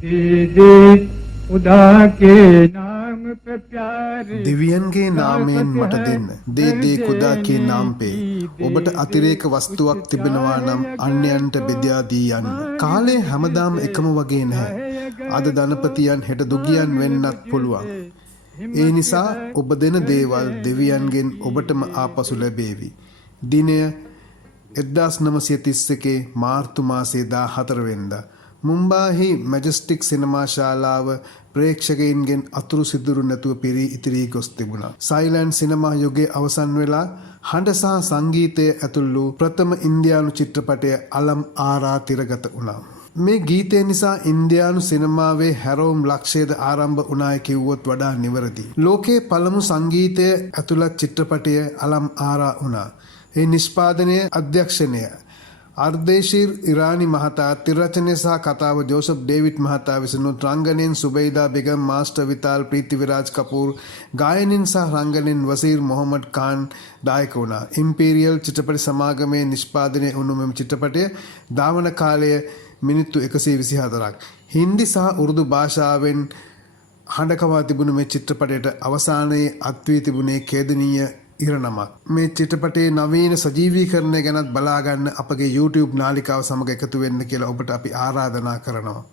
खुदा के नाम पे प्यार දෙවියන්ගේ නාමයෙන් මට දෙන්න. දේ දේ කුදා කී නාම් පේ. ඔබට අතිරේක වස්තුවක් තිබෙනවා නම් අන්‍යයන්ට බෙදා දී යන්න. කාලේ හැමදාම එකම වගේ නැහැ. අද ධනපතියන් හෙට දුගියන් වෙන්නත් පුළුවන්. ඒ නිසා ඔබ දෙන දේවල් දෙවියන්ගෙන් ඔබටම ආපසු ලැබේවි. දිනය 1931 මාර්තු මාසයේ 14 වෙනිදා මුම්බාහි මැජස්ටික් සිනමා ශාලාව ප්‍රේක්ෂකයින්ගෙන් අතුරු සිදුරු නැතුව පිරී ඉතිරී ගොස් තිබුණා. සයිලන්ඩ් සිනමා යුගයේ අවසන් වෙලා හඬ සහ සංගීතය ඇතුළු ප්‍රථම ඉන්දියානු චිත්‍රපටය අලම් ආරා තිරගත වුණා. මේ ගීතය නිසා ඉන්දියානු සිනමාවේ හැරවුම් ලක්ෂයද ආරම්භ වුණායි කිව්වොත් වඩා නිවැරදි. ලෝකයේ පළමු සංගීතය ඇතුළත් චිත්‍රපටය අලම් ආරා වුණා. ඒ නිෂ්පාදනය අධ්‍යක්ෂණය අර්දේශීර් ඉරානි මහතා, තිරරචනය සහ කතාව ජෝසප් ඩේවිඩ් මහතා විසිනුත්, රංගනයෙන් සුබයිදා බෙගම්, මාස්ටර් විතාල්, ප්‍රීතිවිරාජ් කපූර්, ගායනින් සහ රංගනෙන් වසීර් මොහමඩ් ખાન දායක වුණා. ඉම්පීරියල් චිත්‍රපට සමාගමේ නිෂ්පාදනය වුණු මෙම චිත්‍රපටය ධාවන කාලය මිනිත්තු 124ක්. හින්දි සහ උර්දු භාෂාවෙන් හඬකවා තිබුණු මේ චිත්‍රපටයට අවසානයේ අත්වී තිබුණේ ඛේදනීය ඉරණමක්. මේ චිත්‍රපටයේ නවීන සජීවීකරණය ගැනත් බලාගන්න අපගේ YouTube නාලිකාව සමග එකතු වෙන්න කියලා ඔබට අපි ආරාධනා කරනවා.